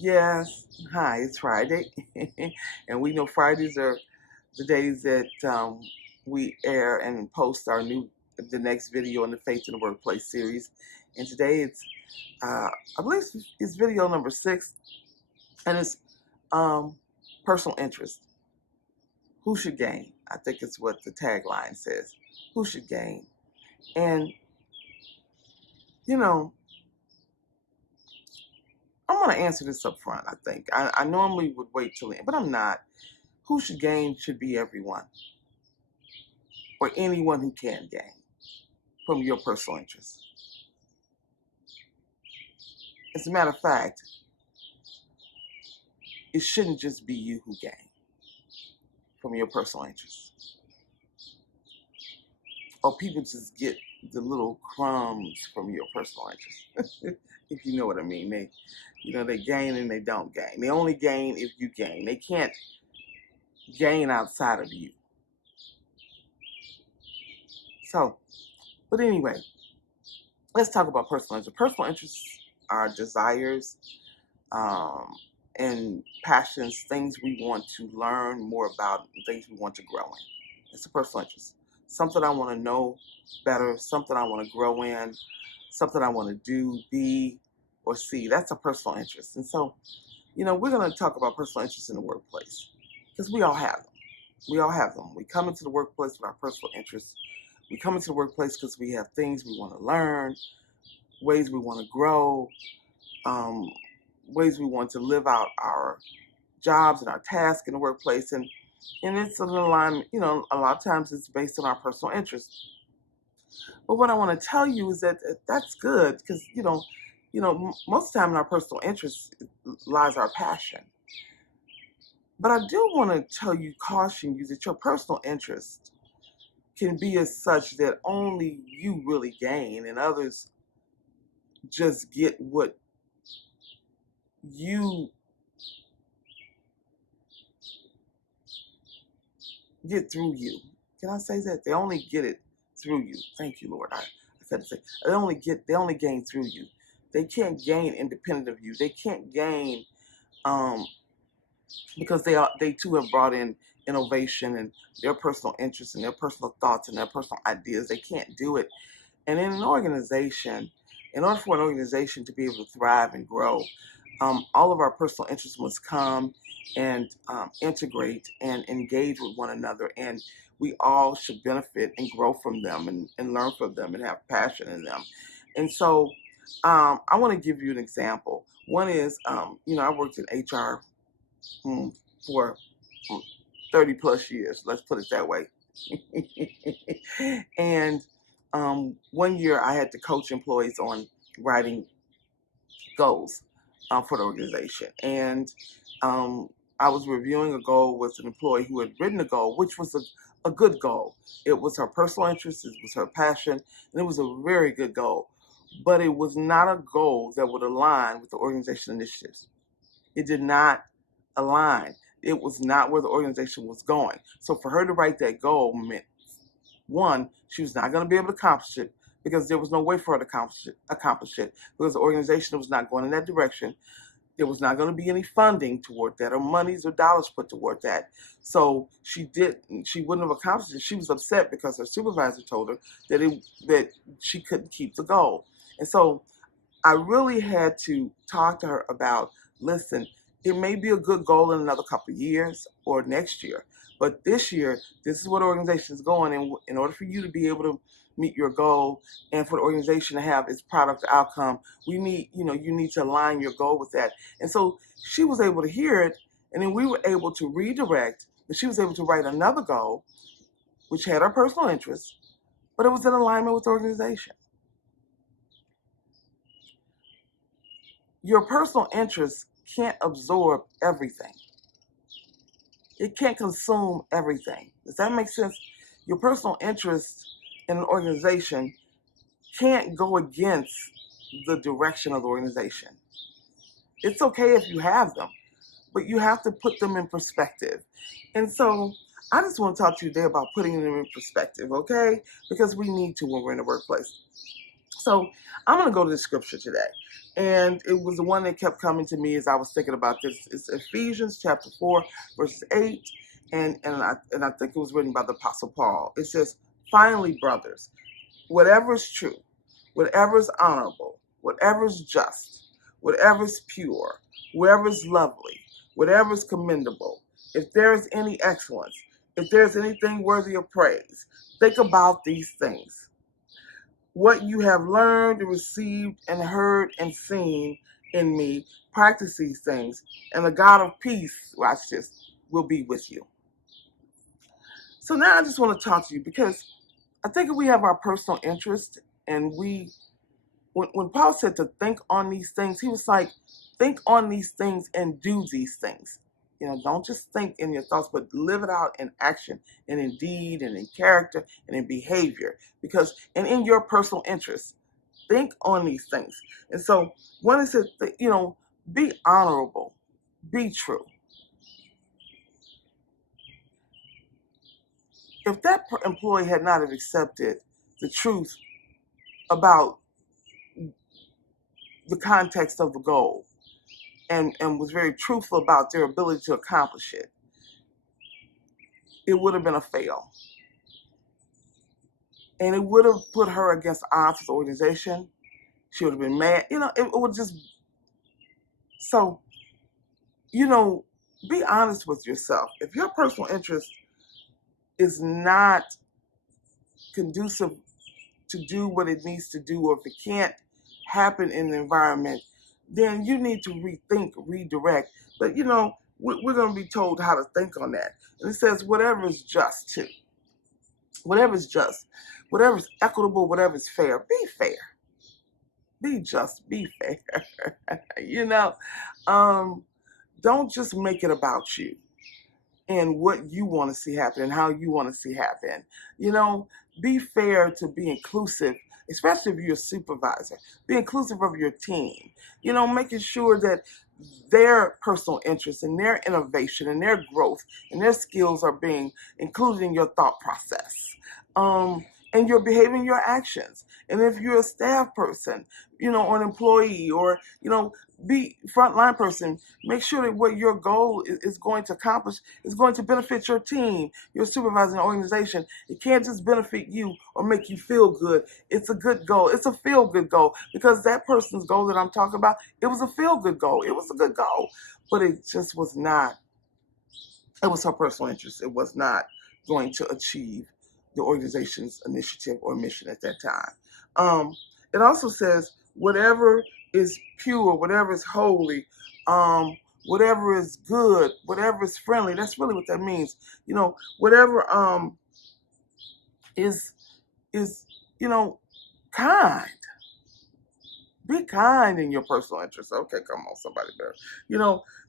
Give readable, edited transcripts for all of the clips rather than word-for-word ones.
Yes. Hi, it's Friday. And we know Fridays are the days that we air and post the next video in the Faith in the Workplace series. And today I believe it's video number 6, and it's um, personal interest. Who should gain? I think it's what the tagline says. Who should gain? And, you know, I'm going to answer this up front, I think. I normally would wait till the end, but I'm not. Who should gain should be everyone, or anyone who can gain from your personal interest. As a matter of fact, it shouldn't just be you who gain from your personal interest. Or people just get the little crumbs from your personal interest. If you know what I mean. They gain and they don't gain. They only gain if you gain. They can't gain outside of you. But anyway, let's talk about personal interest. Personal interests are desires, um, and passions, things we want to learn more about, and things we want to grow in. It's a personal interest. Something I want to know better, something I want to grow in, something I want to do, be, or see. That's a personal interest. And so, we're going to talk about personal interests in the workplace because we all have them. We all have them. We come into the workplace with our personal interests. We come into the workplace because we have things we want to learn, ways we want to grow, um, ways we want to live out our jobs and our tasks in the workplace. And it's an alignment, a lot of times it's based on our personal interests. But what I want to tell you is that that's good because, most of the time in our personal interests lies our passion. But I do want to caution you that your personal interest can be as such that only you really gain and others just get what you get through you. Can I say that? They only get it through you. Thank you, Lord. I said to say they only gain through you. They can't gain independent of you. They can't gain um, because they too have brought in innovation and their personal interests and their personal thoughts and their personal ideas. They can't do it. And in an organization, in order for an organization to be able to thrive and grow, all of our personal interests must come and integrate and engage with one another. And we all should benefit and grow from them and learn from them and have passion in them. And so I want to give you an example. One is, I worked in HR for 30 plus years, let's put it that way. And one year I had to coach employees on writing goals for the organization. And I was reviewing a goal with an employee who had written a goal, which was a good goal. It was her personal interest, it was her passion, and it was a very good goal. But it was not a goal that would align with the organization initiatives. It did not align. It was not where the organization was going. So for her to write that goal meant, one, she was not going to be able to accomplish it because there was no way for her to accomplish it because the organization was not going in that direction. There was not going to be any funding toward that or monies or dollars put toward that. So she wouldn't have accomplished it. She was upset because her supervisor told her that she couldn't keep the goal. And so I really had to talk to her about, listen, it may be a good goal in another couple of years or next year, but this year, this is where the organization is going. And in order for you to be able to meet your goal and for the organization to have its product outcome, you need to align your goal with that. And so she was able to hear it, and then we were able to redirect, and she was able to write another goal, which had her personal interests, but it was in alignment with the organization. Your personal interests can't absorb everything. It can't consume everything. Does that make sense? Your personal interest in an organization can't go against the direction of the organization. It's okay if you have them, but you have to put them in perspective. And so I just want to talk to you today about putting them in perspective, okay? Because we need to when we're in the workplace. So I'm going to go to the scripture today. And it was the one that kept coming to me as I was thinking about this. It's Ephesians chapter 4, verses 8. And I think it was written by the Apostle Paul. It says, finally, brothers, whatever is true, whatever is honorable, whatever is just, whatever is pure, whatever is lovely, whatever is commendable, if there is any excellence, if there is anything worthy of praise, think about these things. What you have learned, received, and heard and seen in me, practice these things, and the God of peace, watch this, will be with you. So now I just want to talk to you because I think we have our personal interest, and when Paul said to think on these things, he was like, think on these things and do these things. Don't just think in your thoughts, but live it out in action and in deed and in character and in behavior. And in your personal interest, think on these things. And so when it says, be honorable, be true. If that employee had not have accepted the truth about the context of the goal and was very truthful about their ability to accomplish it, it would have been a fail. And it would have put her against odds with the organization. She would have been mad. It would just... So, be honest with yourself. If your personal interest is not conducive to do what it needs to do, or if it can't happen in the environment, then you need to rethink, redirect. But, we're going to be told how to think on that. And it says, whatever is just, too. Whatever is just, whatever is equitable, whatever is fair, be fair. Be just, be fair. Don't just make it about you and what you want to see happen and how you want to see happen. Be fair to be inclusive, especially if you're a supervisor. Be inclusive of your team. Making sure that their personal interests and their innovation and their growth and their skills are being included in your thought process. And you're behaving your actions. And if you're a staff person, or an employee, or, be frontline person, make sure that what your goal is going to accomplish is going to benefit your team, your supervising organization. It can't just benefit you or make you feel good. It's a good goal. It's a feel-good goal, because that person's goal that I'm talking about, it was a feel-good goal. It was a good goal, but it just was not. It was her personal interest. It was not going to achieve the organization's initiative or mission at that time. It also says, whatever is pure, whatever is holy, whatever is good, whatever is friendly. That's really what that means. Whatever is kind. Be kind in your personal interest. Okay, come on, somebody better.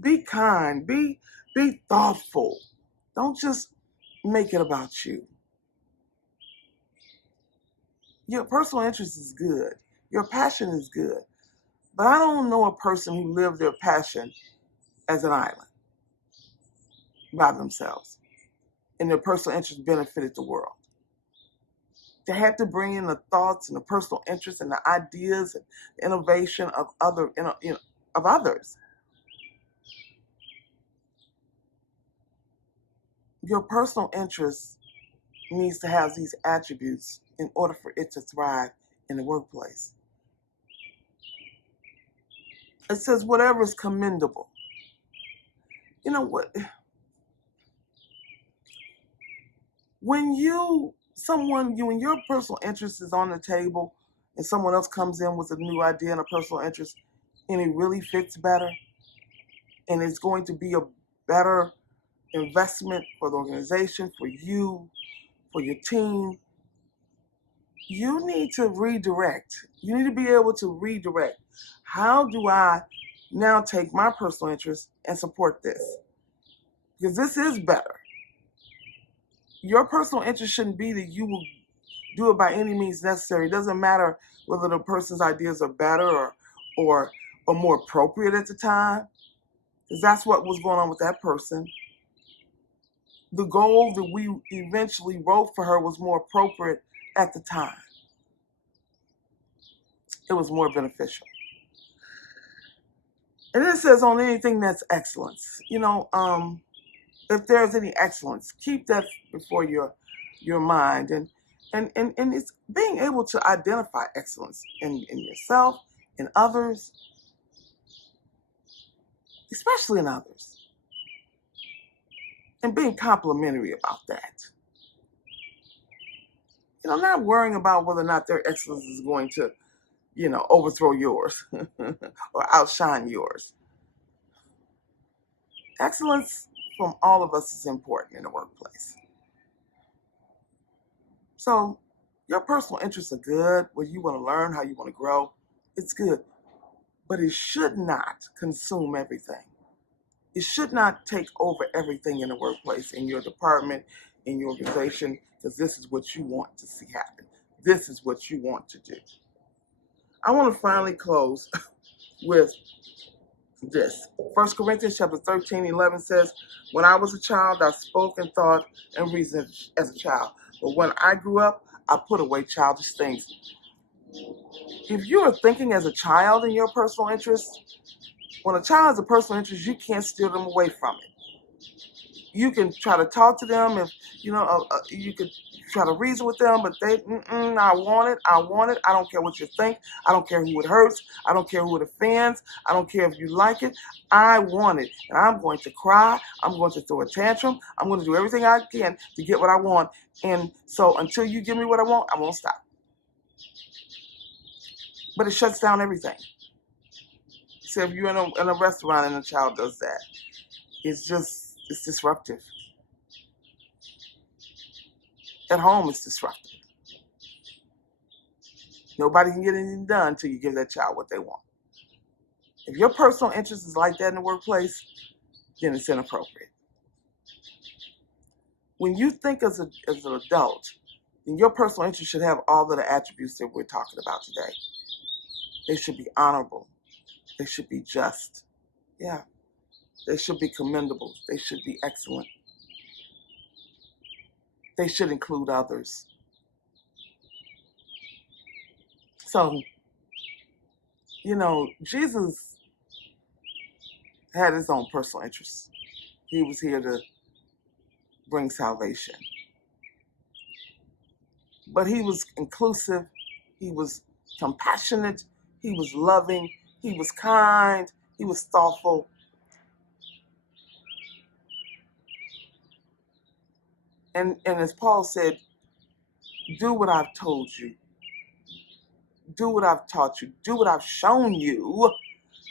Be kind. Be thoughtful. Don't just make it about you. Your personal interest is good. Your passion is good. But I don't know a person who lived their passion as an island by themselves, and their personal interest benefited the world. They had to bring in the thoughts and the personal interests and the ideas and the innovation of others. Your personal interest needs to have these attributes in order for it to thrive in the workplace. It says whatever is commendable. You know what? When your personal interest is on the table and someone else comes in with a new idea and a personal interest and it really fits better and it's going to be a better investment for the organization, for you, for your team, you need to redirect. You need to be able to redirect. How do I now take my personal interest and support this? Because this is better. Your personal interest shouldn't be that you will do it by any means necessary. It doesn't matter whether the person's ideas are better or more appropriate at the time, because that's what was going on with that person. The goal that we eventually wrote for her was more appropriate at the time. it was more beneficial. And it says on anything that's excellence. If there's any excellence, keep that before your mind. And it's being able to identify excellence in yourself, in others, especially in others, and being complimentary about that. Not worrying about whether or not their excellence is going to, overthrow yours or outshine yours. Excellence from all of us is important in the workplace. So your personal interests are good, where you want to learn, how you want to grow. It's good. But it should not consume everything. It should not take over everything in the workplace, in your department, in your organization, because this is what you want to see happen. This is what you want to do. I want to finally close with this. 1 Corinthians chapter 13:11 says, when I was a child, I spoke and thought and reasoned as a child. But when I grew up, I put away childish things. If you are thinking as a child in your personal interests, when a child has a personal interest, you can't steer them away from it. You can try to talk to them, if you could try to reason with them, but they, I want it. I don't care what you think. I don't care who it hurts. I don't care who it offends. I don't care if you like it. I want it, and I'm going to cry. I'm going to throw a tantrum. I'm going to do everything I can to get what I want. And so until you give me what I want, I won't stop. But it shuts down everything. So if you're in a restaurant and a child does that, it's disruptive. At home, it's disruptive. Nobody can get anything done until you give that child what they want. If your personal interest is like that in the workplace, then it's inappropriate. When you think as an adult, then your personal interest should have all of the attributes that we're talking about today. They should be honorable. They should be just. Yeah. They should be commendable. They should be excellent. They should include others. So, Jesus had his own personal interests. He was here to bring salvation. But he was inclusive. He was compassionate. He was loving. He was kind. He was thoughtful. And as Paul said, do what I've told you. Do what I've taught you. Do what I've shown you.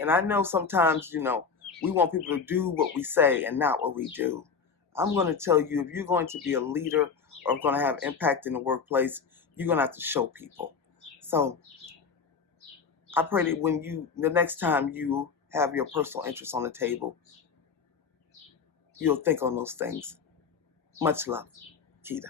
And I know sometimes, we want people to do what we say and not what we do. I'm going to tell you, if you're going to be a leader or going to have impact in the workplace, you're going to have to show people. So I pray that the next time you have your personal interests on the table, you'll think on those things. Much love, Keita.